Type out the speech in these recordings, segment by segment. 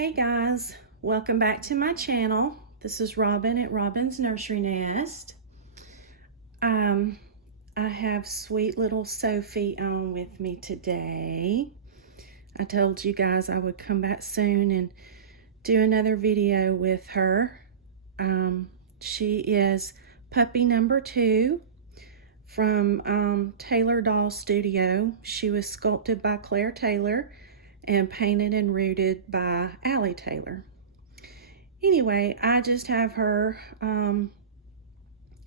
Hey guys, welcome back to my channel. This is Robin at Robin's Nursery Nest. I have sweet little Sophie on with me today. I told you guys I would come back soon and do another video with her. She is puppy number 2 from Taylor Doll Studio. She was sculpted by Claire Taylor and painted and rooted by Allie Taylor. Anyway, I just have her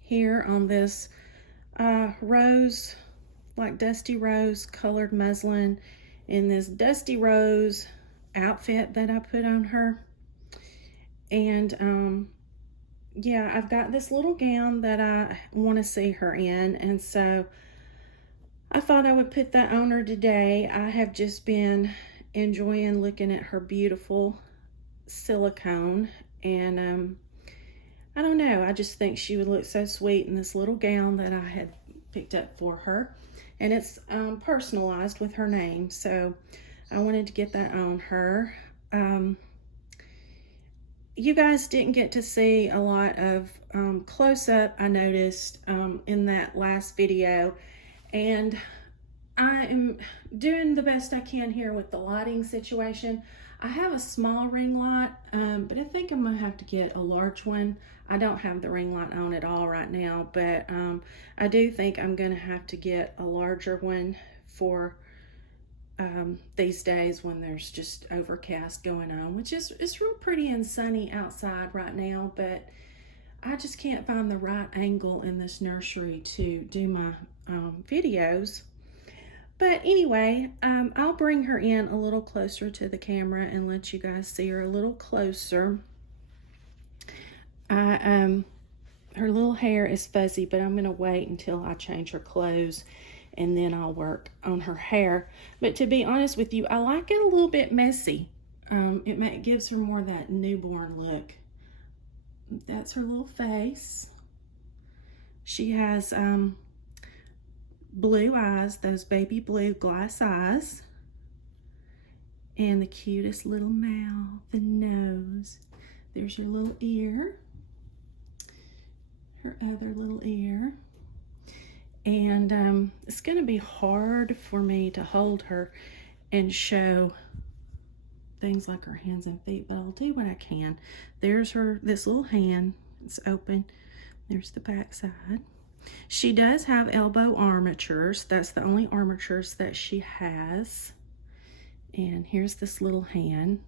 here on this rose, like dusty rose colored muslin in this dusty rose outfit that I put on her. And yeah, I've got this little gown that I want to see her in, and so I thought I would put that on her today. I have just been enjoying looking at her beautiful silicone, and I don't know, I just think she would look so sweet in this little gown that I had picked up for her, and it's personalized with her name, so I wanted to get that on her. You guys didn't get to see a lot of close-up, I noticed, in that last video, and I am doing the best I can here with the lighting situation. I have a small ring light, but I think I'm gonna have to get a large one. I don't have the ring light on at all right now, but I do think I'm gonna have to get a larger one for these days when there's just overcast going on, which is it's real pretty and sunny outside right now, but I just can't find the right angle in this nursery to do my videos. But anyway, I'll bring her in a little closer to the camera and let you guys see her a little closer. Her little hair is fuzzy, but I'm gonna wait until I change her clothes and then I'll work on her hair. But to be honest with you, I like it a little bit messy. It gives her more that newborn look. That's her little face. She has blue eyes, those baby blue glass eyes, and the cutest little mouth and nose. There's her little ear, her other little ear. And it's gonna be hard for me to hold her and show things like her hands and feet, but I'll do what I can. There's this little hand, it's open. There's the back side. She does have elbow armatures. That's the only armatures that she has. And here's this little hand.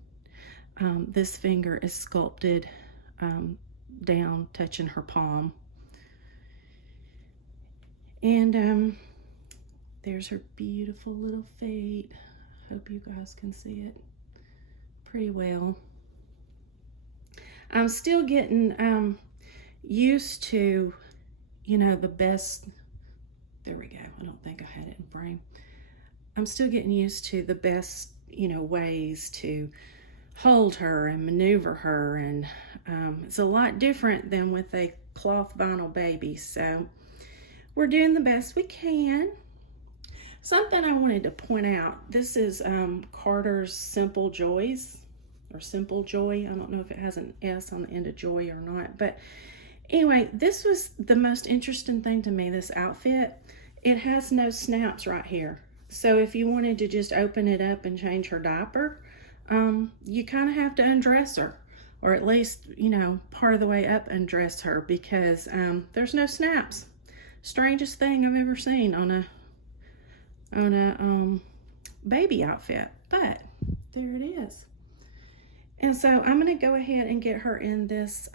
This finger is sculpted down, touching her palm. And there's her beautiful little feet. Hope you guys can see it pretty well. I'm still getting used to, you know, the best, there we go, I don't think I had it in frame. I'm still getting used to the best, you know, ways to hold her and maneuver her, and it's a lot different than with a cloth vinyl baby, so we're doing the best we can. Something I wanted to point out, this is Carter's Simple Joys, or Simple Joy. I don't know if it has an S on the end of joy or not, but anyway, this was the most interesting thing to me, this outfit. It has no snaps right here. So if you wanted to just open it up and change her diaper, you kind of have to undress her, or at least, you know, part of the way up undress her, because there's no snaps. Strangest thing I've ever seen on a baby outfit, but there it is. And so I'm going to go ahead and get her in this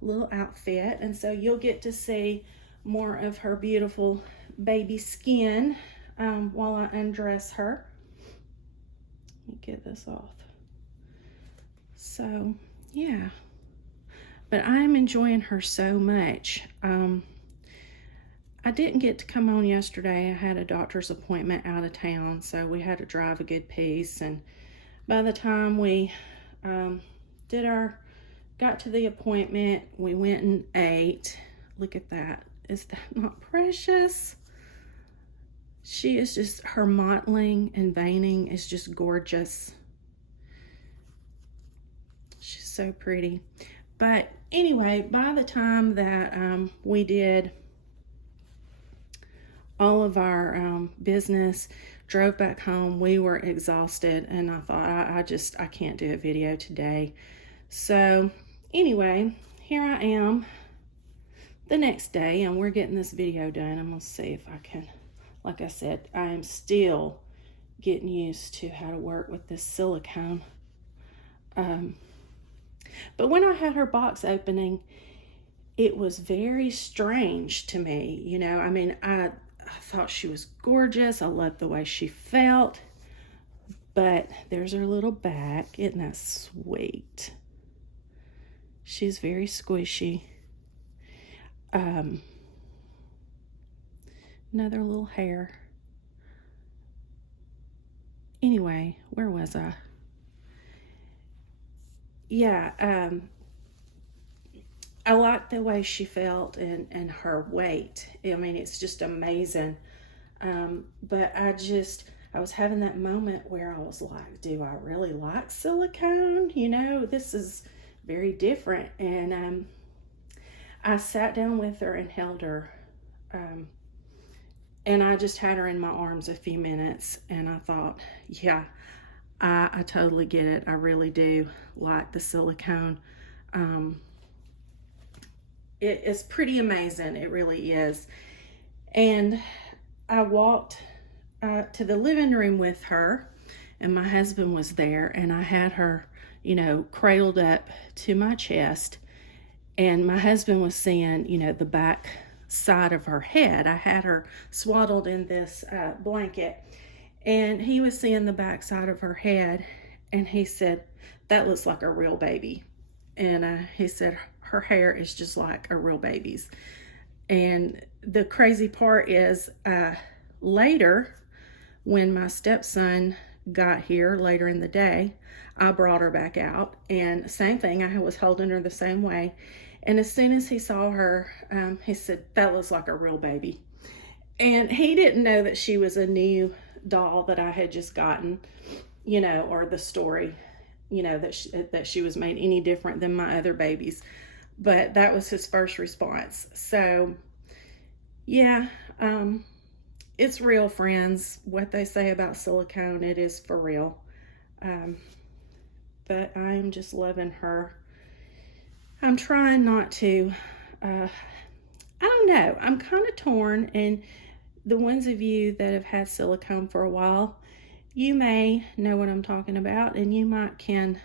little outfit, and so you'll get to see more of her beautiful baby skin while I undress her. Let me get this off. So yeah, but I'm enjoying her so much. I didn't get to come on yesterday. I had a doctor's appointment out of town, so we had to drive a good piece, and by the time we got to the appointment, we went and ate. Look at that. Is that not precious? She is just, her mottling and veining is just gorgeous. She's so pretty. But anyway, by the time that we did all of our business, drove back home, we were exhausted, and I thought, I can't do a video today. So anyway, here I am the next day, and we're getting this video done. I'm gonna see if I can, like I said, I am still getting used to how to work with this silicone. But when I had her box opening, it was very strange to me. You know, I mean, I thought she was gorgeous. I loved the way she felt. But there's her little back. Isn't that sweet? She's very squishy. Another little hair. Anyway, where was I? Yeah, I liked the way she felt and her weight. I mean, it's just amazing. But I was having that moment where I was like, do I really like silicone? You know, this is very different. And I sat down with her and held her. And I just had her in my arms a few minutes, and I thought, yeah, I totally get it. I really do like the silicone. It is pretty amazing. It really is. And I walked to the living room with her, and my husband was there, and I had her, you know, cradled up to my chest, and my husband was seeing, you know, the back side of her head. I had her swaddled in this blanket, and he was seeing the back side of her head, and he said, that looks like a real baby. And he said, her hair is just like a real baby's. And the crazy part is later, when my stepson got here later in the day, I brought her back out, and same thing, I was holding her the same way. And as soon as he saw her, he said, that looks like a real baby. And he didn't know that she was a new doll that I had just gotten, you know, or the story, you know, that she was made any different than my other babies. But that was his first response. So, yeah, it's real, friends. What they say about silicone, it is for real. But I am just loving her. I'm trying not to, I don't know, I'm kind of torn, and the ones of you that have had silicone for a while, you may know what I'm talking about, and you might can,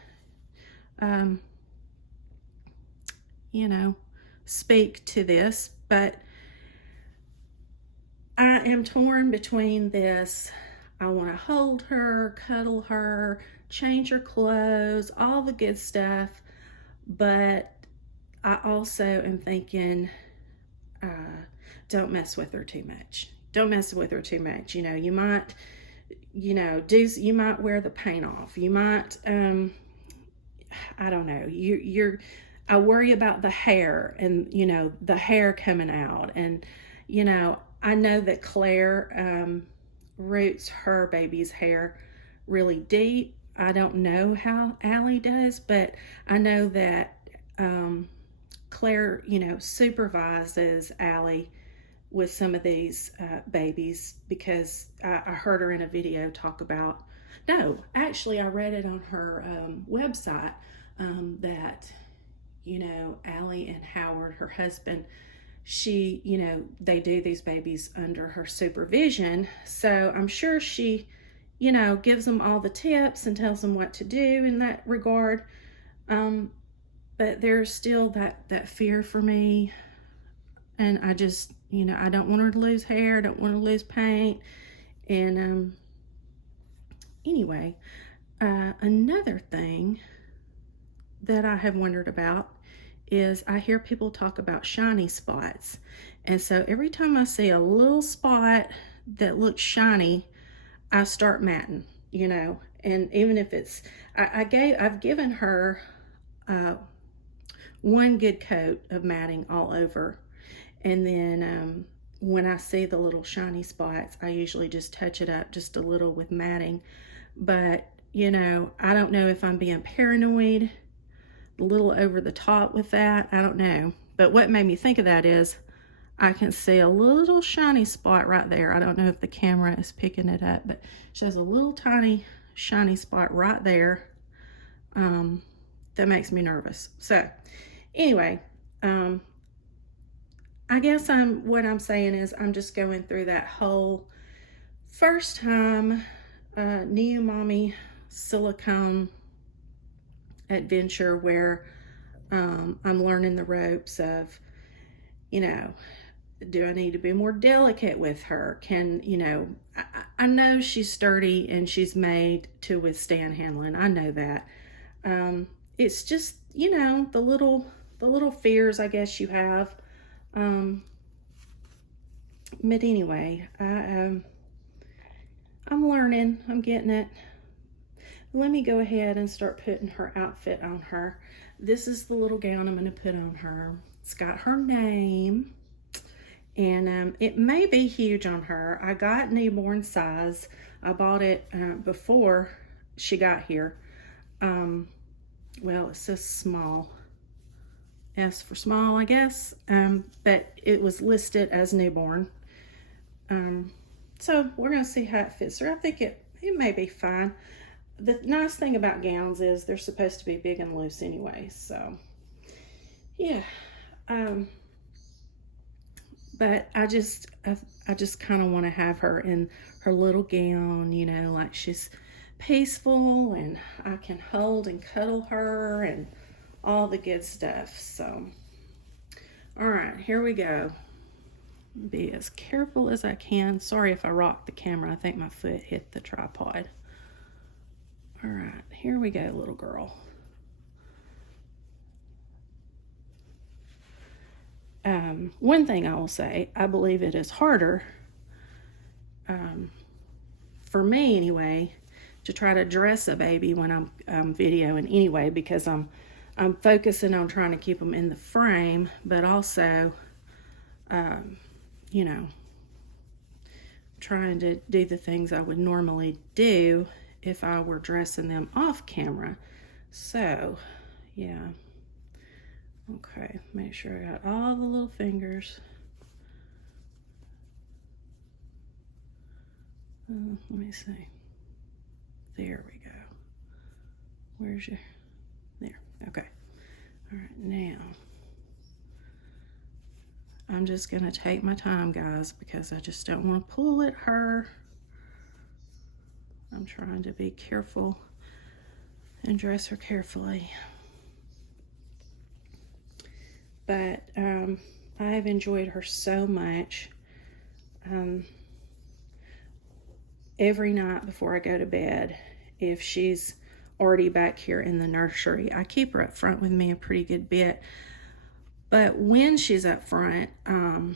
you know, speak to this, but I am torn between this. I want to hold her, cuddle her, change her clothes, all the good stuff, but I also am thinking, don't mess with her too much. Don't mess with her too much. You know, you might, you know, you might wear the paint off. You might, I don't know. I worry about the hair and, you know, the hair coming out. And, you know, I know that Claire roots her baby's hair really deep. I don't know how Allie does, but I know that Claire, you know, supervises Allie with some of these babies, because I heard her in a video talk about, no, actually I read it on her website, that, you know, Allie and Howard, her husband, she, you know, they do these babies under her supervision. So I'm sure she, you know, gives them all the tips and tells them what to do in that regard. But there's still that fear for me. And I just, you know, I don't want her to lose hair. I don't want her to lose paint. And anyway, another thing that I have wondered about is I hear people talk about shiny spots. And so every time I see a little spot that looks shiny, I start matting, you know. And even if it's, I've given her one good coat of matting all over. And then when I see the little shiny spots, I usually just touch it up just a little with matting. But, you know, I don't know if I'm being paranoid a little over the top with that. I don't know. But what made me think of that is I can see a little shiny spot right there. I don't know if the camera is picking it up, but she has a little tiny shiny spot right there. That makes me nervous. So anyway, I guess what I'm saying is I'm just going through that whole first time new mommy silicone adventure where I'm learning the ropes of, you know, do I need to be more delicate with her? Can, you know, I know she's sturdy and she's made to withstand handling. I know that. It's just, you know, the little fears I guess you have. But anyway, I'm learning. I'm getting it. Let me go ahead and start putting her outfit on her. This is the little gown I'm going to put on her. It's got her name. And it may be huge on her. I got newborn size. I bought it before she got here. Well, it says small. S for small, I guess. But it was listed as newborn. So we're going to see how it fits her. I think it may be fine. The nice thing about gowns is they're supposed to be big and loose anyway. So, yeah. But I just kind of want to have her in her little gown, you know, like she's peaceful and I can hold and cuddle her and all the good stuff. So, all right, here we go. Be as careful as I can. Sorry if I rocked the camera. I think my foot hit the tripod. All right, here we go, little girl. One thing I will say, I believe it is harder, for me anyway, to try to dress a baby when I'm videoing anyway, because I'm focusing on trying to keep them in the frame, but also, you know, trying to do the things I would normally do if I were dressing them off camera. So, yeah. Okay, make sure I got all the little fingers. Let me see. There we go. Where's your, there, okay. All right, now, I'm just gonna take my time, guys, because I just don't wanna pull at her. I'm trying to be careful and dress her carefully. But I've enjoyed her so much. Every night before I go to bed, if she's already back here in the nursery, I keep her up front with me a pretty good bit. But when she's up front, I'm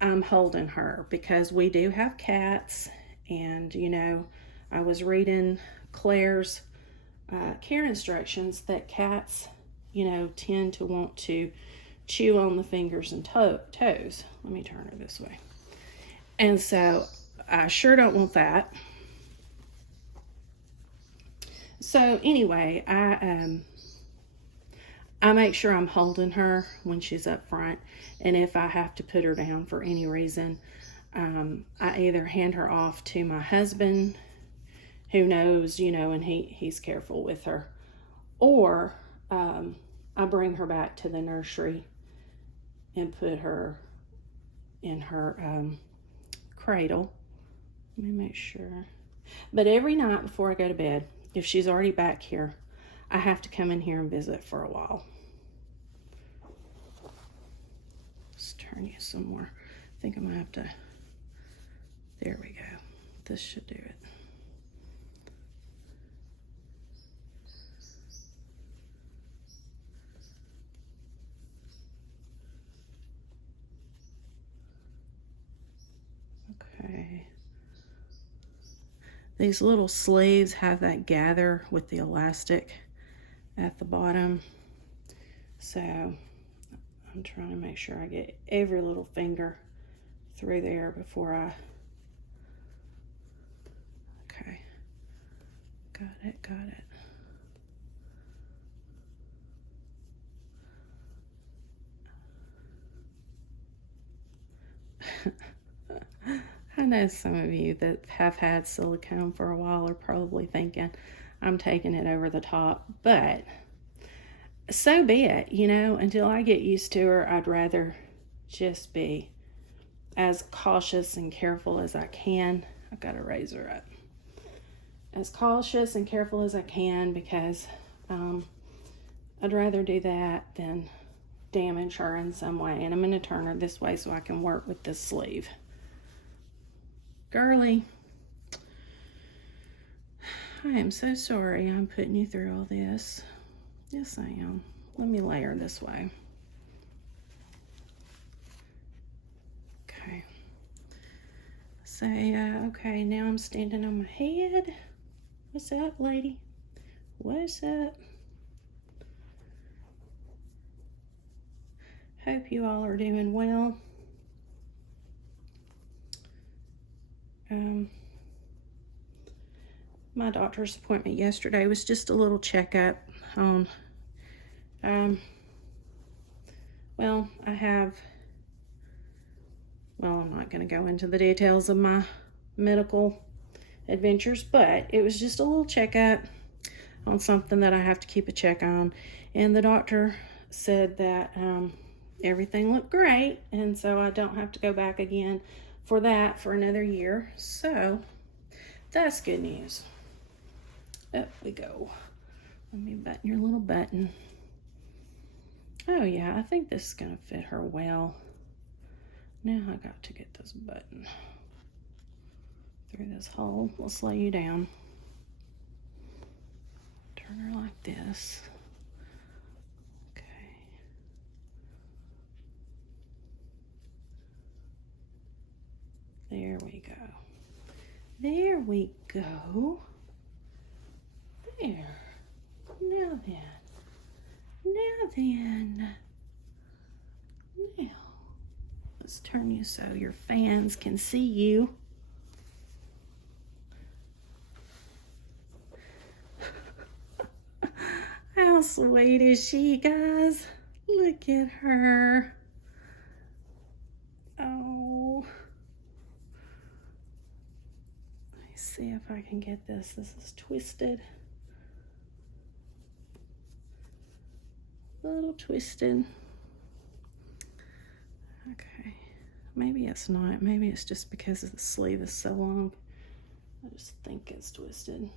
holding her because we do have cats. And, you know, I was reading Claire's care instructions that cats, you know, tend to want to chew on the fingers and toes. Let me turn her this way. And so I sure don't want that. So anyway, I make sure I'm holding her when she's up front. And if I have to put her down for any reason, I either hand her off to my husband, who knows, you know, and he's careful with her, or I bring her back to the nursery and put her in her cradle. Let me make sure. But every night before I go to bed, if she's already back here, I have to come in here and visit for a while. Let's turn you some more. I think I'm gonna have to, there we go. This should do it. Okay. These little sleeves have that gather with the elastic at the bottom. So I'm trying to make sure I get every little finger through there before I, okay, got it. know some of you that have had silicone for a while are probably thinking I'm taking it over the top, but so be it, you know. Until I get used to her, I'd rather just be as cautious and careful as I can. I've got to raise her up. As cautious and careful as I can, because I'd rather do that than damage her in some way. And I'm going to turn her this way so I can work with this sleeve. Girly, I am so sorry I'm putting you through all this. Yes, I am. Let me lay her this way. Okay. Say, okay, now I'm standing on my head. What's up, lady? What's up? Hope you all are doing well. My doctor's appointment yesterday was just a little checkup on, well, I'm not going to go into the details of my medical adventures, but it was just a little checkup on something that I have to keep a check on. And the doctor said that everything looked great, and so I don't have to go back again for that for another year. So that's good news. Up we go. Let me button your little button. Oh yeah, I think this is gonna fit her well. Now I got to get this button through this hole. Let's lay you down. Turn her like this. Okay. There we go. There we go. There. Now then. Now, let's turn you so your fans can see you. How sweet is she, guys? Look at her. Oh. Let me see if I can get this. This is twisted. A little twisted. Okay. Maybe it's not. Maybe it's just because the sleeve is so long. I just think it's twisted.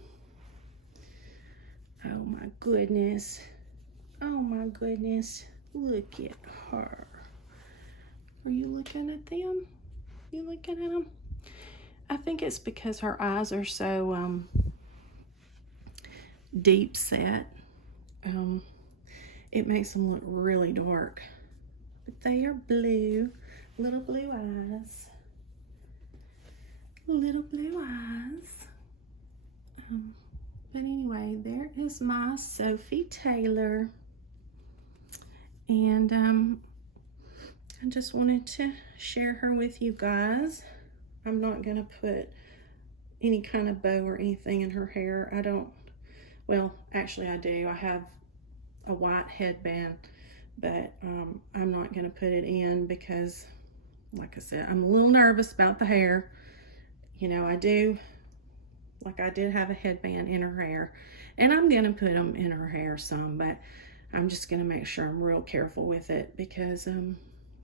Oh my goodness. Oh my goodness. Look at her. Are you looking at them? You looking at them? I think it's because her eyes are so deep set. It makes them look really dark. But they are blue. Little blue eyes. Little blue eyes. But anyway, there is my Sophie Taylor. And I just wanted to share her with you guys. I'm not going to put any kind of bow or anything in her hair. I don't, well, actually I do. I have a white headband, but I'm not going to put it in because, like I said, I'm a little nervous about the hair. You know, I did have a headband in her hair, and I'm going to put them in her hair some, but I'm just going to make sure I'm real careful with it because,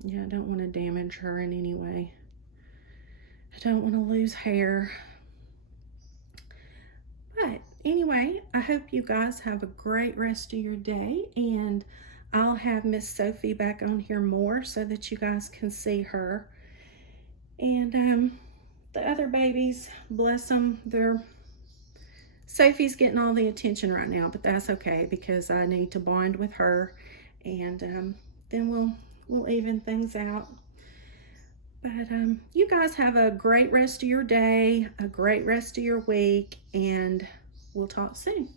yeah, I don't want to damage her in any way. I don't want to lose hair. But anyway, I hope you guys have a great rest of your day, and I'll have Miss Sophie back on here more so that you guys can see her. And the other babies, bless them, Sophie's getting all the attention right now, but that's okay because I need to bond with her, and then we'll even things out. But you guys have a great rest of your day, a great rest of your week, and we'll talk soon.